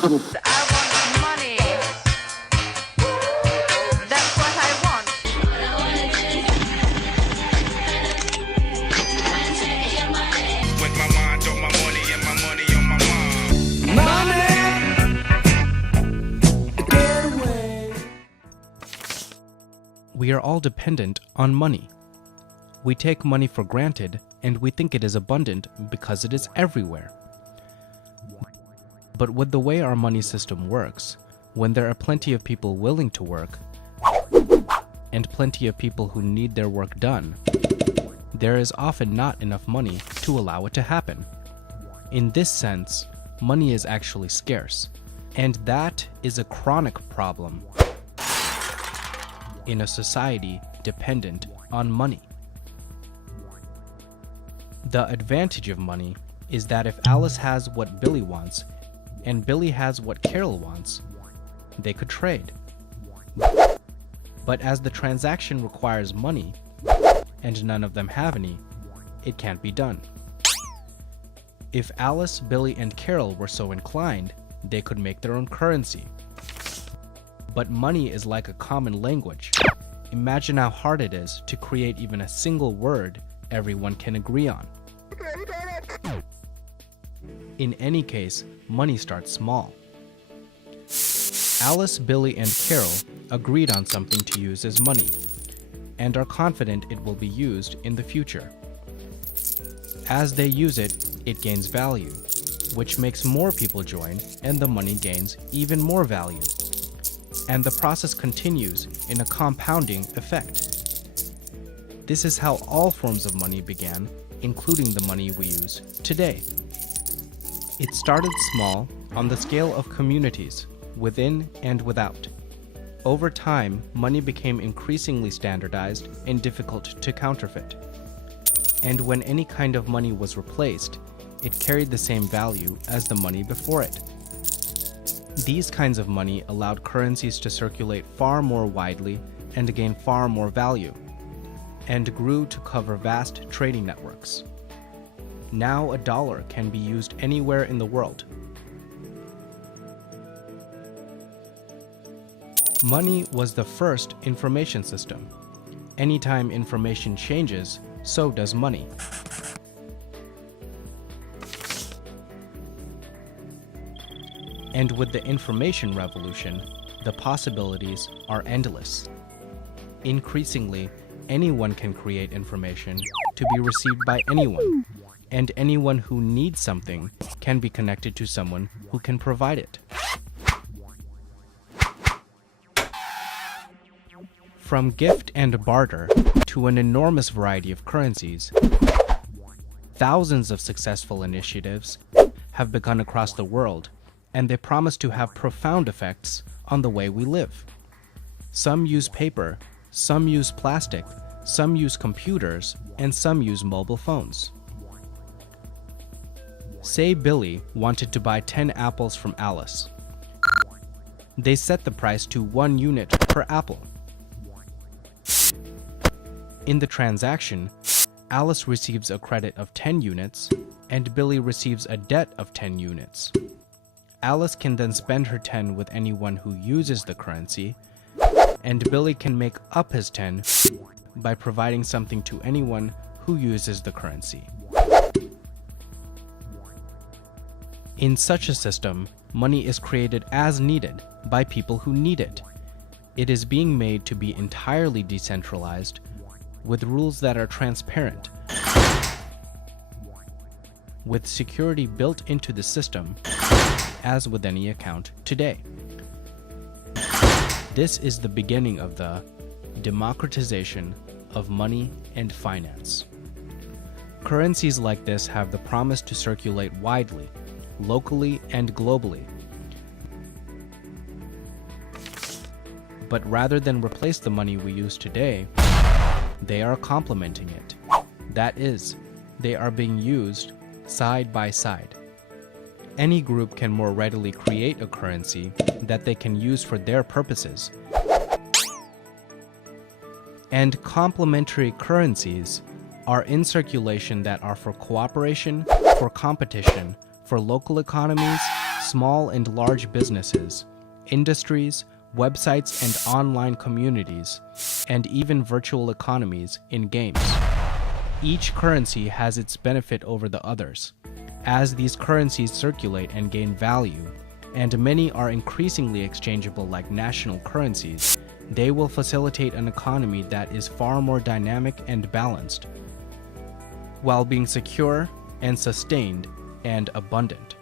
I want money. That's what I want. With my mind on my money and my money on my mind. We are all dependent on money. We take money for granted and we think it is abundant because it is everywhere. But with the way our money system works, when there are plenty of people willing to work and plenty of people who need their work done, there is often not enough money to allow it to happen. In this sense, money is actually scarce, and that is a chronic problem in a society dependent on money. The advantage of money is that if Alice has what Billy wants and Billy has what Carol wants, they could trade. But as the transaction requires money and none of them have any, it can't be done. If Alice, Billy, and Carol were so inclined, they could make their own currency. But money is like a common language. Imagine how hard it is to create even a single word everyone can agree on. In any case, money starts small. Alice, Billy, and Carol agreed on something to use as money, and are confident it will be used in the future. As they use it, it gains value, which makes more people join, and the money gains even more value. And the process continues in a compounding effect. This is how all forms of money began, including the money we use today. It started small on the scale of communities, within and without. Over time, money became increasingly standardized and difficult to counterfeit. And when any kind of money was replaced, it carried the same value as the money before it. These kinds of money allowed currencies to circulate far more widely and gain far more value, and grew to cover vast trading networks. Now a dollar can be used anywhere in the world. Money was the first information system. Anytime information changes, so does money. And with the information revolution, the possibilities are endless. Increasingly, anyone can create information to be received by anyone, and anyone who needs something can be connected to someone who can provide it. From gift and barter to an enormous variety of currencies, thousands of successful initiatives have begun across the world, and they promise to have profound effects on the way we live. Some use paper, some use plastic, some use computers, and some use mobile phones. Say Billy wanted to buy 10 apples from Alice. They set the price to 1 unit per apple. In the transaction, Alice receives a credit of 10 units, and Billy receives a debt of 10 units. Alice can then spend her 10 with anyone who uses the currency, and Billy can make up his 10 by providing something to anyone who uses the currency. In such a system, money is created as needed by people who need it. It is being made to be entirely decentralized, with rules that are transparent, with security built into the system, as with any account today. This is the beginning of the democratization of money and finance. Currencies like this have the promise to circulate widely, locally and globally. But rather than replace the money we use today, they are complementing it. That is, they are being used side by side. Any group can more readily create a currency that they can use for their purposes. And complementary currencies are in circulation that are for cooperation, for competition, for local economies, small and large businesses, industries, websites and online communities, and even virtual economies in games. Each currency has its benefit over the others. As these currencies circulate and gain value, and many are increasingly exchangeable like national currencies, they will facilitate an economy that is far more dynamic and balanced, while being secure and sustained and abundant.